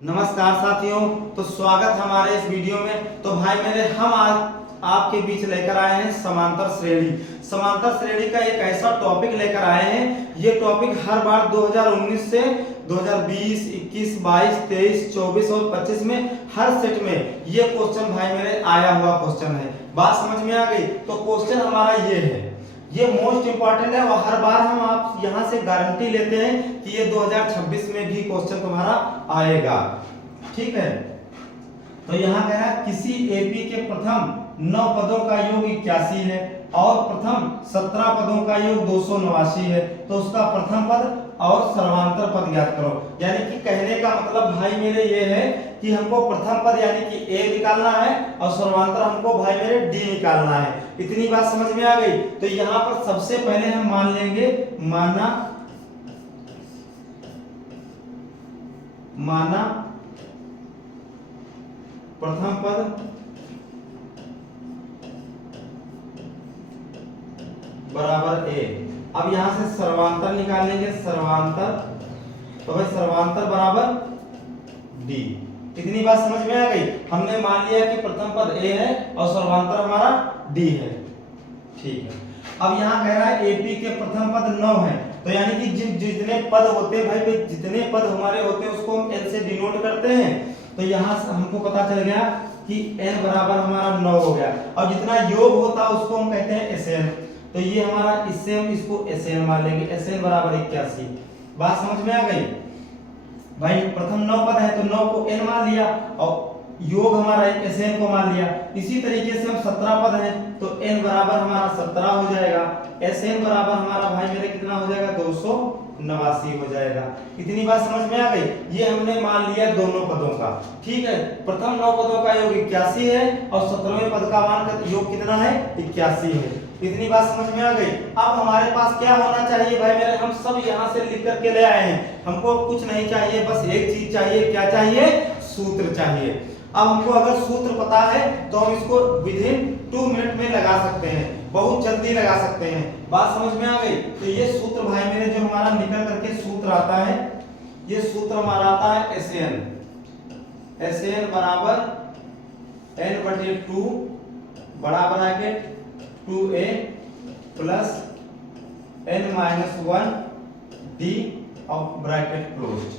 नमस्कार साथियों, तो स्वागत हमारे इस वीडियो में। तो भाई मेरे हम आज आपके बीच लेकर आए हैं समांतर श्रेणी। समांतर श्रेणी का एक ऐसा टॉपिक लेकर आए हैं, ये टॉपिक हर बार 2019 से 2020, 21, 22, 23, 24 और 25 में हर सेट में ये क्वेश्चन भाई मेरे आया हुआ क्वेश्चन है। बात समझ में आ गई? तो क्वेश्चन हमारा ये है, ये मोस्ट इंपॉर्टेंट है और हर बार हम आप यहां से गारंटी लेते हैं कि ये 2026 में भी क्वेश्चन तुम्हारा आएगा। ठीक है, तो यहां कह रहा है किसी एपी के प्रथम 9 पदों का योग 81 है और प्रथम 17 पदों का योग 289 है, तो उसका प्रथम पद और सर्वांतर पद ज्ञात करो। यानी कि कहने का मतलब भाई मेरे ये है कि हमको प्रथम पद यानी कि ए निकालना है और सर्वांतर हमको भाई मेरे डी निकालना है। इतनी बात समझ में आ गई? तो यहाँ पर सबसे पहले हम मान लेंगे माना प्रथम पद बराबर ए। अब यहां से सर्वांतर निकालेंगे, सर्वांतर, तो भाई सर्वांतर बराबर डी। इतनी बात समझ में आ गई? हमने मान लिया कि प्रथम पद ए है और सर्वांतर हमारा डी है। ठीक है, अब यहाँ कह रहा है एपी के प्रथम पद 9 है, तो यानी कि जितने पद होते हैं भाई जितने पद हमारे होते हैं उसको हम एन से डिनोट करते हैं। तो यहाँ से हमको पता चल गया कि n बराबर हमारा 9 हो गया और जितना योग होता है उसको हम कहते हैं Sn। तो ये हमारा, इससे हम इसको Sn मान लेंगे, Sn बराबर 81। बात समझ में आ गई? भाई प्रथम 9 पद है तो 9 को n मान लिया और योग हमारा Sn को मान लिया। इसी तरीके से हम 17 पद हैं तो n बराबर हमारा 17 हो जाएगा, Sn बराबर हमारा भाई मेरे कितना हो जाएगा 289 हो जाएगा। इतनी बात समझ में आ गई? ये हमने मान लिया दोनों पदों का। ठीक है, प्रथम 9 पदों का योग 81 है और 17वें पद का मान का योग कितना है 81 है। इतनी बात समझ में आ गई? अब हमारे पास क्या होना चाहिए भाई मेरे, हम सब यहाँ से लिख करके ले आए हैं। हमको कुछ नहीं चाहिए, बस एक चीज चाहिए। क्या चाहिए? सूत्र चाहिए। अब हमको अगर सूत्र पता है तो हम इसको विदिन 2 मिनट में लगा सकते हैं, बहुत जल्दी लगा सकते हैं। बात समझ में आ गई? तो ये सूत्र भाई मेरे जो हमारा निकल करके सूत्र आता है, ये सूत्र हमारा आता है Sn बराबर n/2 बड़ा bracket 2a plus n-1 d और ब्रैकेट क्लोज्ड।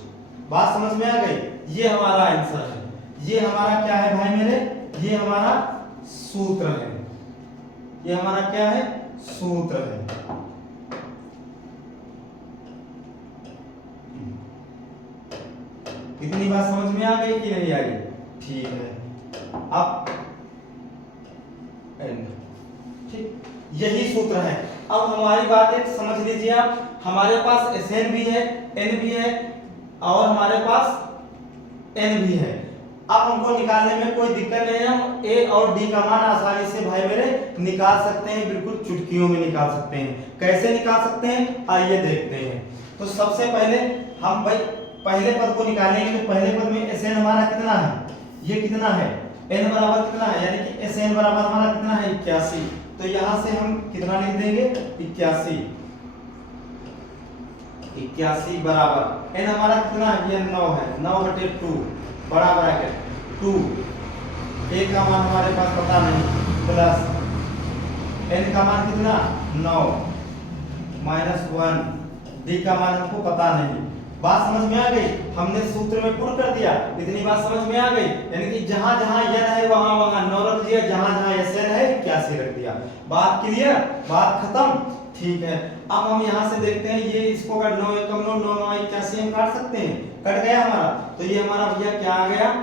बात समझ में आ गई? ये हमारा आंसर है। ये हमारा क्या है भाई मेरे? ये हमारा सूत्र है। ये हमारा क्या है? सूत्र है। इतनी बात समझ में आ गई कि नहीं आई? ठीक है, अब ठीक, यही सूत्र है। अब हमारी बात एक समझ लीजिए आप, हमारे पास Sn भी है, n भी है और हमारे पास n भी है। अब हमको निकालने में कोई दिक्कत नहीं है, हम a और d का मान आसानी से भाई मेरे निकाल सकते हैं, बिल्कुल चुटकियों में निकाल सकते हैं। कैसे निकाल सकते हैं आइए देखते हैं। तो सबसे पहले हम भाई पहले पद को निकालेंगे। तो पहले पद में Sn हमारा कितना है? ये कितना है? n बराबर कितना है? यानी कि Sn बराबर हमारा कितना है 81। तो यहां से हम कितना लिख देंगे 81 बराबर n हमारा कितना है? ये 9 है, 9/2 बड़ा ब्रैकेट 2, a का मान हमारे पास पता नहीं, प्लस n का मान कितना 9 -1 d का मान हमको पता नहीं। बात समझ में आ गई? हमने सूत्र में पुट कर दिया। इतनी बात समझ में आ गई? यानी कि जहां जहां n है वहां वहां 9 रख दिया, जहां जहां Sn है 81 रख दिया। बात क्लियर? बात खत्म? ठीक है, अब हम यहां से देखते हैं, ये इसको अगर 9 एकम 9 9 9 81 हम काट सकते हैं। कट गया हमारा, तो ये हमारा भैया क्या आ गया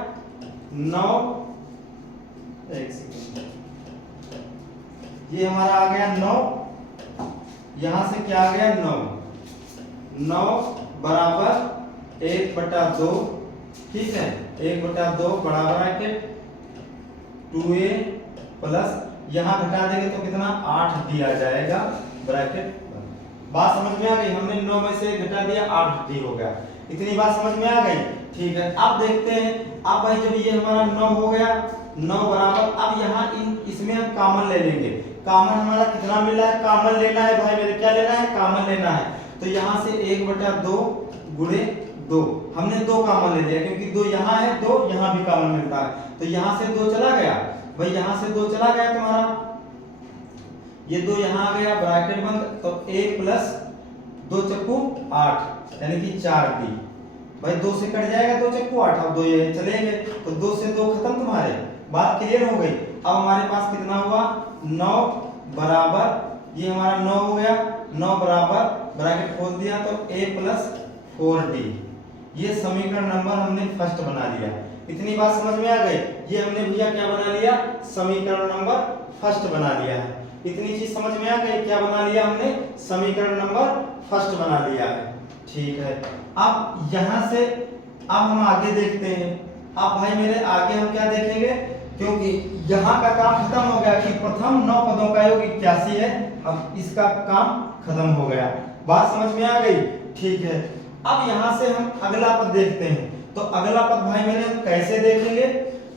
9, एक सेकंड, ये हमारा आ गया 9, यहां से क्या आ गया 9 बराबर 1/2। ठीक है, 1/2 बड़ा ब्रैकेट 2a प्लस यहां घटा देंगे तो कितना 8 दिया जाएगा ब्रैकेट। बात समझ में आ गई? हमने 9 में से घटा दिया 8 डी हो गया। इतनी बात समझ में आ गई? ठीक है, अब देखते हैं। अब भाई जब ये हमारा 9 हो गया, 9 बराबर, अब यहाँ इसमें हम कॉमन ले लेंगे। कॉमन हमारा कितना मिला है? कॉमन लेना है भाई मेरे, क्या लेना है? कॉमन लेना है। तो यहाँ से 1/2 गुणे 2, हमने 2 कॉमन ले लिया क्योंकि 2 यहाँ है, 2 यहाँ भी कॉमन मिलता है, तो यहाँ से 2 चला गया भाई, यहाँ से 2 चला गया तुम्हारा, ये 2 यहाँ आ गया, ब्रैकेट बंद, तो a प्लस 2 चक्कू 8 यानी कि 4d भाई, 2 से कट जाएगा 2 चक्कू 8, अब 2 ये चलेंगे तो 2 से 2 खत्म तुम्हारे, बात क्लियर हो गई। अब हमारे पास कितना हुआ 9 बराबर, ये हमारा 9 हो गया, 9 बराबर ब्रैकेट खोल दिया तो a प्लस 4d, ये समीकरण नंबर हमने फर्स्ट बना लिया। इतनी बात समझ में आ गई, ये हमने भैया क्या बना लिया, समीकरण नंबर फर्स्ट बना लिया है। इतनी चीज समझ में आ गई, क्या बना लिया हमने, समीकरण नंबर फर्स्ट बना लिया है। ठीक है, अब यहां से अब हम आगे देखते हैं। अब भाई मेरे आगे हम क्या देखेंगे, क्योंकि यहाँ का काम खत्म हो गया कि प्रथम 9 पदों का योग 81 है, अब इसका काम खत्म हो गया, बात समझ में आ गई। ठीक है, अब यहाँ से हम अगला पद देखते हैं, तो अगला पद भाई मेरे हम कैसे देखेंगे,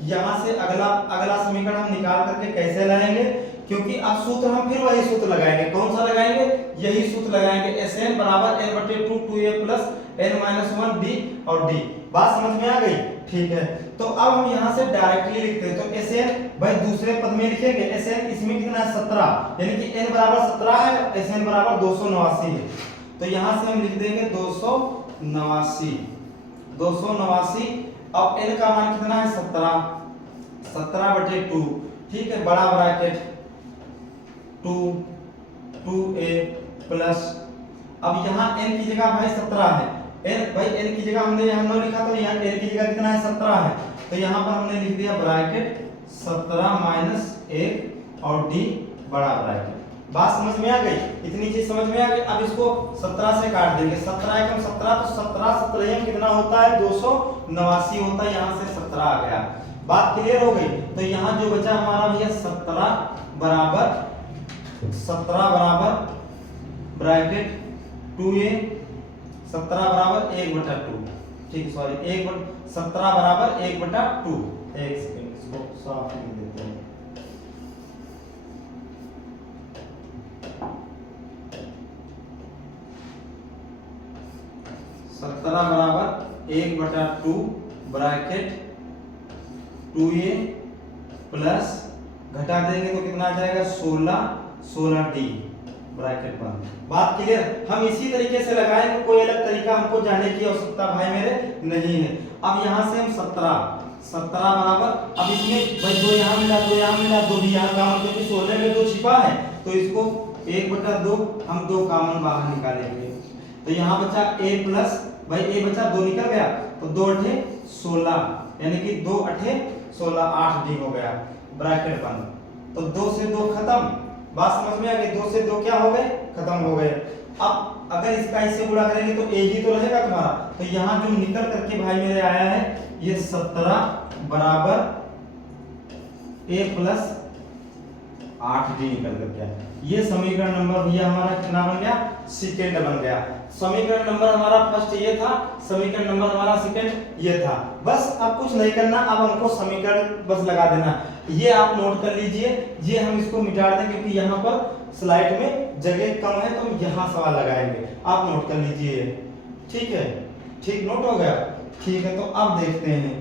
यहाँ से अगला समीकरण हम निकाल करके कैसे लाएंगे, क्योंकि अब सूत्र हम फिर वही सूत्र लगाएंगे, कौन सा लगाएंगे, यही सूत्र लगाएंगे, Sn बराबर n/2 2a plus n-1 d और d, बात समझ में आ गई। ठीक है, तो अब हम यहाँ से डायरेक्टली लिखते हैं, तो Sn भाई दूसरे पद में लिखेंगे, Sn इसमें कितना है 17, यानी कि n बराबर 17 है, Sn बराबर 289 है, तो यहाँ से हम लिख देंगे 289, 289, अब n का मान कितना है 17, 17/2, ठीक है, बड़ा ब्रैकेट 2 2a प्लस, अब यहाँ n की जगह भाई 17 है, n भाई n की जगह हमने यहाँ 9 लिखा, तो यहाँ n की जगह कितना है 17 है, तो यहाँ पर हमने लिख दिया ब्रैकेट 17 माइनस 1 और d बड़ा ब्रैकेट, बात समझ में आ गई, इतनी चीज समझ में आ गई। अब इसको 17 से काट देंगे, 17 एकम 17, तो 17 17 कितना होता है 289 होता है, यहाँ से 17 आ गया, बात क्लियर हो गई। तो यहाँ जो बचा हमारा भैया 17 बराबर ब्रैकेट 2a, 17 बराबर 1/2, ठीक सॉरी 17 बराबर 1/2, एक सेकंड इसको साफ लिख देते हैं, 17 बराबर 1/2 ब्रैकेट 2a प्लस घटा देंगे तो कितना आ जाएगा 16d ब्रैकेट बंद, बात क्लियर। हम इसी तरीके से लगाएंगे, कोई अलग तरीका हमको जानने की आवश्यकता भाई मेरे नहीं है। अब यहाँ से हम 17 बराबर, अब इसमें भाई 2 यहाँ मिला, 2 यहाँ मिला, 2 भी यहाँ कॉमन, क्योंकि 16 में 2 छिपा है, तो इसको 1/2 हम 2 कॉमन बाहर निकालेंगे, तो यहाँ बचा a प्लस, भाई a बचा 2 निकल गया, तो 2 8 16, यानी कि 2 8 16, 8d हो गया, ब्रैकेट बंद, तो 2 से 2 खत्म, बात समझ में आ गई, 2 से 2 क्या हो गए, खत्म हो गए। अब अगर इसका इससे गुणा करेंगे तो a ही तो रहेगा तुम्हारा, तो यहाँ जो निकल करके भाई मेरे आया है ये 17 बराबर a प्लस 8d निकल करके आया, ये समीकरण नंबर भैया हमारा कितना बन गया, सेकंड बन गया। समीकरण नंबर हमारा फर्स्ट ये था, समीकरण नंबर हमारा सेकंड ये था, बस अब कुछ नहीं करना, अब हमको समीकरण बस लगा देना, ये आप नोट कर लीजिए, ये हम इसको मिटा दें क्योंकि यहाँ पर स्लाइड में जगह कम है, तो हम यहाँ सवाल लगाएंगे, आप नोट कर लीजिए, ठीक है, ठीक नोट हो गया, ठीक है। तो अब देखते हैं,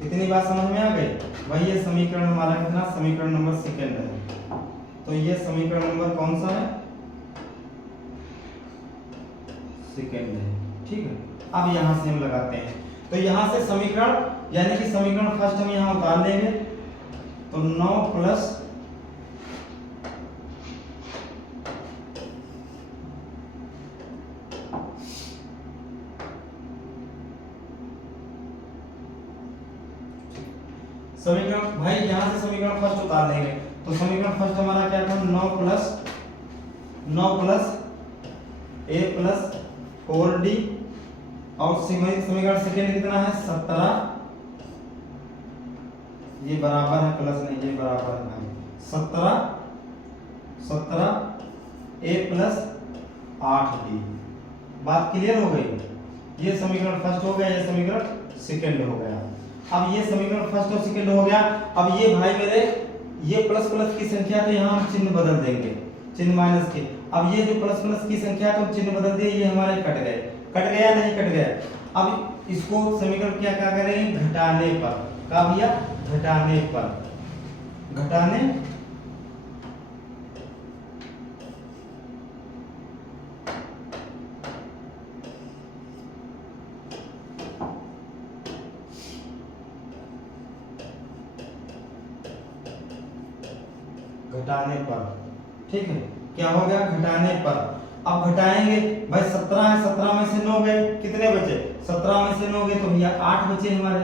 इतनी बात समझ में आ गई। वही ये समीकरण हमारा कितना, समीकरण नंबर सेकंड है, तो ये समीकरण नंबर कौन सा है, सेकंड है, ठीक है। अब यहां से हम लगाते हैं, तो यहां से समीकरण यानी कि समीकरण फर्स्ट हम यहां उतार लेंगे, तो 9 प्लस समीकरण भाई यहां से समीकरण फर्स्ट उतार लेंगे, तो समीकरण फर्स्ट हमारा क्या था, 9 प्लस a प्लस 4d, और समीकरण सेकंड कितना है 17, ये बराबर है प्लस नहीं, ये बराबर है भाई 17 a प्लस 8d, बात क्लियर हो गई। ये समीकरण फर्स्ट हो गया, ये समीकरण सेकंड हो गया। अब ये समीकरण फर्स्ट और सेकंड हो गया। अब ये भाई मेरे ये प्लस प्लस की संख्या तो यहाँ हम चिन्ह बदल देंगे, चिन्ह माइनस के। अब ये जो प्लस प्लस की संख्या तो हम चिन्ह बदल दिए, ये हमारे कट गए, कट गया नहीं कट गया। अब इसको समीकरण क्या क्या करेंगे, घटाने पर, क्या भैया, घटाने पर, घटाने घटाने पर, ठीक है, क्या हो गया, घटाने पर। अब घटाएंगे भाई, 17 है, 17 में से 9 गए, कितने बचे, 17 में से 9 गए तो भैया 8 बचे हमारे,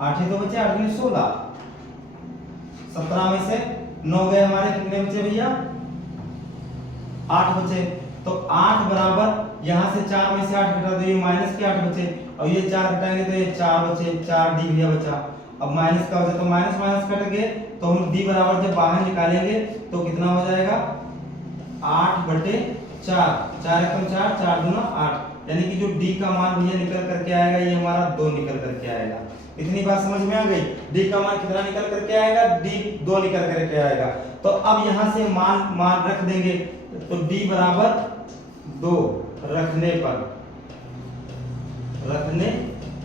8 ही तो बचे, 8 में 16, 17 में से 9 गए हमारे, कितने बचे भैया, 8 बचे। तो 8 बराबर यहाँ से 4 में से 8 घटा दो, ये माइनस के 8 बचे, और ये 4 घटाएंगे तो ये 4 बचे, 4 डी भैया बचा। अब माइनस का हो जाए तो माइनस माइनस कट गए, तो हम डी बराबर जब बाहर निकालेंगे तो कितना हो जाएगा, 8/4, 4 एकम 4, 4 दूना 8, यानी कि जो डी का मान भैया निकल करके आएगा ये हमारा 2 निकल करके आएगा। इतनी बात समझ में आ गई, डी का मान कितना निकल करके आएगा, डी 2 निकल करके आएगा। तो अब यहाँ से मान रख देंगे, तो डी बराबर 2 रखने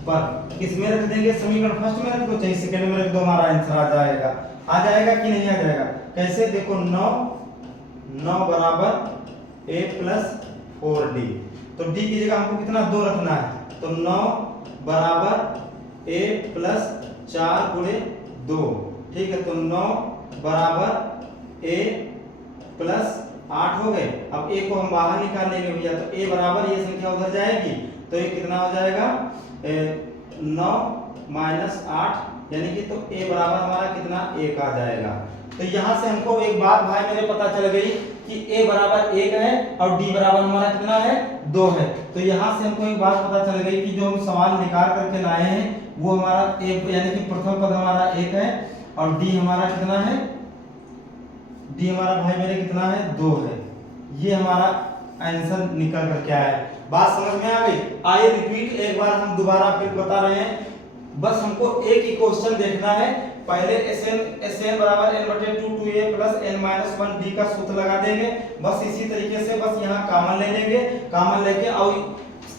पर किसमें रख देंगे, समीकरण फर्स्ट में रख दो चाहे सेकंड में रख दो, हमारा आंसर आ जाएगा कि नहीं आ जाएगा। कैसे, देखो 9 बराबर a प्लस 4d, तो d की जगह हमको कितना 2 रखना है, तो 9 बराबर a प्लस 4 गुणे 2, ठीक है, तो 9 बराबर a प्लस 8 हो गए। अब a को हम बाहर निकाल लेंगे भैया, तो a बराबर ये संख्या उधर जाएगी, तो ये कितना हो जाएगा, 9 माइनस 8, यानी कि तो a बराबर हमारा कितना 1 आ जाएगा। तो यहाँ से हमको एक बात भाई मेरे पता चल गई कि a बराबर 1 है और d बराबर हमारा कितना है, 2 है। तो यहाँ से हमको एक बात पता चल गई कि जो हम सवाल निकाल करके लाए हैं वो हमारा a, यानी कि प्रथम पद हमारा 1 है और d हमारा कितना है, d हमारा भाई मेरे कितना है, 2 है। ये हमारा आंसर निकल करके आया है। बात समझ में आ गई। आइए रिपीट एक बार हम दोबारा फिर बता रहे हैं, बस हमको एक ही क्वेश्चन देखना है। पहले Sn बराबर n/2 2a plus n-1 d का सूत्र लगा देंगे, बस इसी तरीके से बस यहाँ कॉमन ले लेंगे, कॉमन लेके और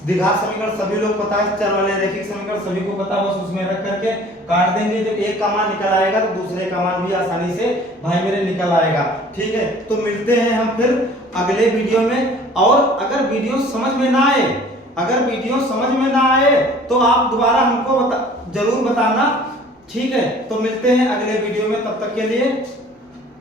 द्विघात समीकरण सभी लोग पता है, चर वाले रैखिक समीकरण सभी को पता, बस उसमें रख करके काट देंगे। जब एक का मान निकल आएगा तो दूसरे का मान भी आसानी से भाई मेरे निकल आएगा, ठीक है। तो मिलते हैं हम फिर अगले वीडियो में। और अगर वीडियो समझ में ना आए, अगर वीडियो समझ में ना आए तो आप दोबारा हमको जरूर बताना, ठीक है। तो मिलते हैं अगले वीडियो में, तब तक के लिए